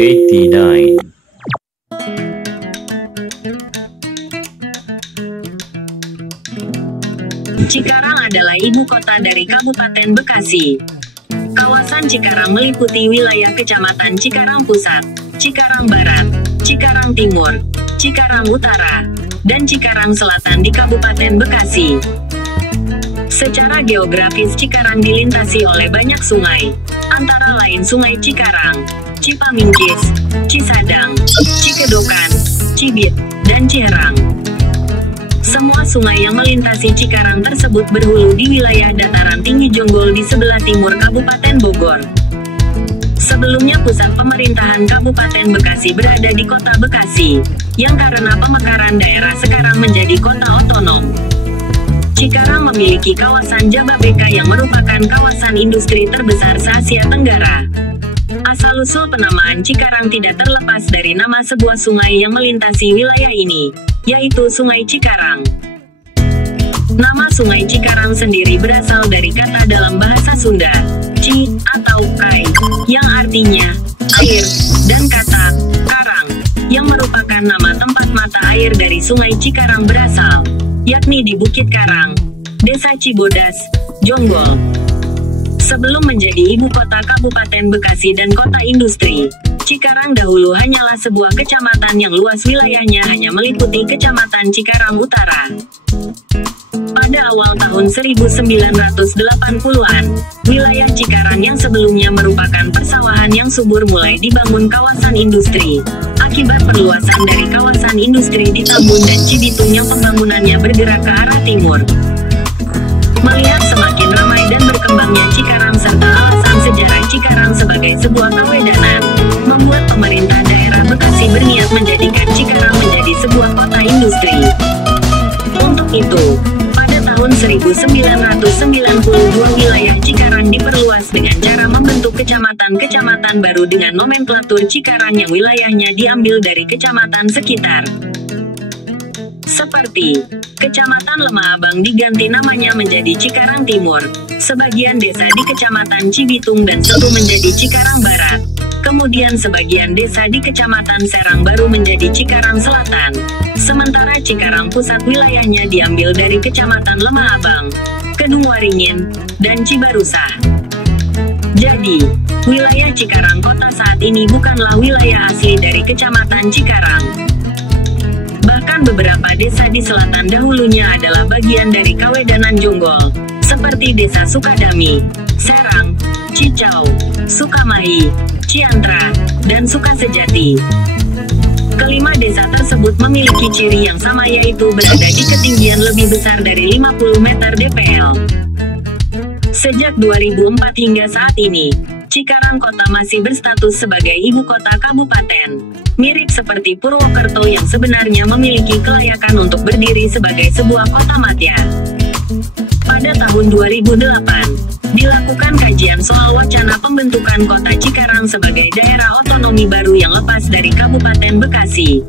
89. Cikarang adalah ibu kota dari Kabupaten Bekasi. Kawasan Cikarang meliputi wilayah Kecamatan Cikarang Pusat, Cikarang Barat, Cikarang Timur, Cikarang Utara, dan Cikarang Selatan di Kabupaten Bekasi. Secara geografis Cikarang dilintasi oleh banyak sungai, antara lain Sungai Cikarang, Cipamingkis, Cisadang, Cikedokan, Cibit, dan Ciherang. Semua sungai yang melintasi Cikarang tersebut berhulu di wilayah dataran tinggi Jonggol di sebelah timur Kabupaten Bogor. Sebelumnya pusat pemerintahan Kabupaten Bekasi berada di Kota Bekasi, yang karena pemekaran daerah sekarang menjadi kota otonom. Cikarang memiliki kawasan Jababeka yang merupakan kawasan industri terbesar se-Asia Tenggara. Asal-usul penamaan Cikarang tidak terlepas dari nama sebuah sungai yang melintasi wilayah ini, yaitu Sungai Cikarang. Nama Sungai Cikarang sendiri berasal dari kata dalam bahasa Sunda, ci atau kai, yang artinya air, dan kata karang, yang merupakan nama tempat mata air dari Sungai Cikarang berasal, yakni di Bukit Karang, Desa Cibodas, Jonggol. Sebelum menjadi ibu kota Kabupaten Bekasi dan kota industri, Cikarang dahulu hanyalah sebuah kecamatan yang luas wilayahnya hanya meliputi Kecamatan Cikarang Utara. Pada awal tahun 1980-an, wilayah Cikarang yang sebelumnya merupakan persawahan yang subur mulai dibangun kawasan industri. Akibat perluasan dari kawasan industri di Tambun dan Cibitung yang pembangunannya bergerak ke arah timur. Melihat semakin ramai dan berkembangnya Cikarang serta alasan sejarah Cikarang sebagai sebuah kawedanan, membuat pemerintah daerah Bekasi berniat menjadikan Cikarang menjadi sebuah kota industri. Untuk itu, pada tahun 1992 wilayah Cikarang diperluas dengan cara membentuk kecamatan-kecamatan baru dengan nomenklatur Cikarang yang wilayahnya diambil dari kecamatan sekitar. Seperti, Kecamatan Lemah Abang diganti namanya menjadi Cikarang Timur, sebagian desa di Kecamatan Cibitung dan Setu menjadi Cikarang Barat, kemudian sebagian desa di Kecamatan Serang baru menjadi Cikarang Selatan, sementara Cikarang Pusat wilayahnya diambil dari Kecamatan Lemah Abang, Kedung Waringin, dan Cibarusah. Jadi, wilayah Cikarang Kota saat ini bukanlah wilayah asli dari Kecamatan Cikarang. Bahkan beberapa desa di selatan dahulunya adalah bagian dari Kawedanan Jonggol, seperti Desa Sukadami, Serang, Cicau, Sukamahi, Ciantra, dan Sukasejati. Kelima desa tersebut memiliki ciri yang sama yaitu berada di ketinggian lebih besar dari 50 meter DPL. Sejak 2004 hingga saat ini, Cikarang Kota masih berstatus sebagai ibu kota kabupaten, mirip seperti Purwokerto yang sebenarnya memiliki kelayakan untuk berdiri sebagai sebuah kota madya. Pada tahun 2008, dilakukan kajian soal wacana pembentukan kota Cikarang sebagai daerah otonomi baru yang lepas dari Kabupaten Bekasi.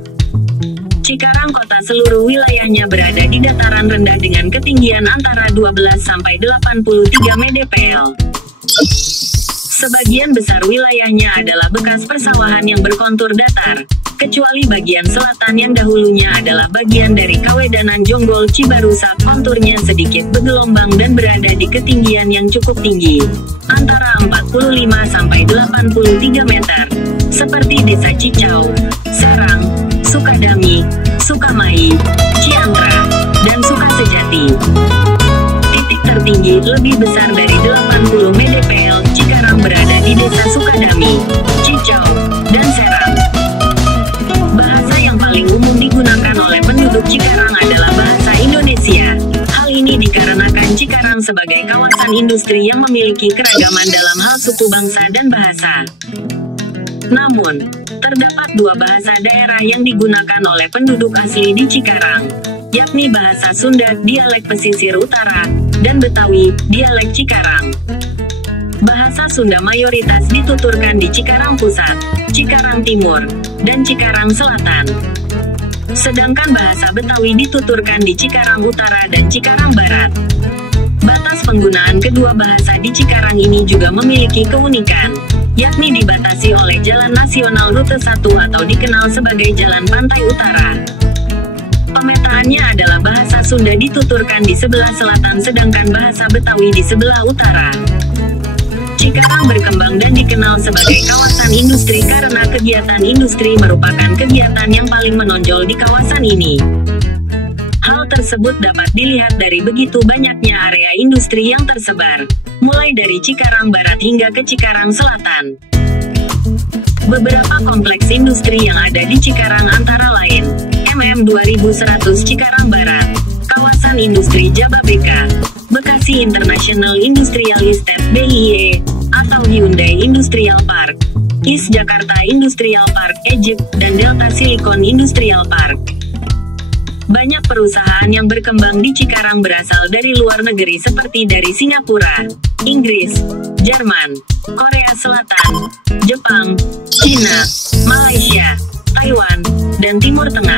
Cikarang Kota seluruh wilayahnya berada di dataran rendah dengan ketinggian antara 12 sampai 83 mdpl. Sebagian besar wilayahnya adalah bekas persawahan yang berkontur datar, kecuali bagian selatan yang dahulunya adalah bagian dari Kawedanan Jonggol Cibarusah. Konturnya sedikit bergelombang dan berada di ketinggian yang cukup tinggi, antara 45 sampai 83 meter, seperti Desa Cicau, Serang, Sukadami, Sukamahi, Ciantra, dan Sukasejati. Titik tertinggi lebih besar dari 80 mdpl Cikarang berada di Desa Sukadami, Cicau, dan Serang. Bahasa yang paling umum digunakan oleh penduduk Cikarang adalah bahasa Indonesia. Hal ini dikarenakan Cikarang sebagai kawasan industri yang memiliki keragaman dalam hal suku bangsa dan bahasa. Namun, terdapat dua bahasa daerah yang digunakan oleh penduduk asli di Cikarang, yakni bahasa Sunda, dialek pesisir utara, dan Betawi, dialek Cikarang. Bahasa Sunda mayoritas dituturkan di Cikarang Pusat, Cikarang Timur, dan Cikarang Selatan. Sedangkan bahasa Betawi dituturkan di Cikarang Utara dan Cikarang Barat. Batas penggunaan kedua bahasa di Cikarang ini juga memiliki keunikan, yakni dibatasi oleh Jalan Nasional Rute 1 atau dikenal sebagai Jalan Pantai Utara. Pemetaannya adalah bahasa Sunda dituturkan di sebelah selatan sedangkan bahasa Betawi di sebelah utara. Cikarang berkembang dan dikenal sebagai kawasan industri karena kegiatan industri merupakan kegiatan yang paling menonjol di kawasan ini. Hal tersebut dapat dilihat dari begitu banyaknya area industri yang tersebar, mulai dari Cikarang Barat hingga ke Cikarang Selatan. Beberapa kompleks industri yang ada di Cikarang antara lain, MM2100 Cikarang Barat, Kawasan Industri Jababeka, Bekasi International Industrial Estate BIE, atau Hyundai Industrial Park, East Jakarta Industrial Park Egypt, dan Delta Silicon Industrial Park. Banyak perusahaan yang berkembang di Cikarang berasal dari luar negeri seperti dari Singapura, Inggris, Jerman, Korea Selatan, Jepang, Cina, Malaysia, Taiwan, dan Timur Tengah.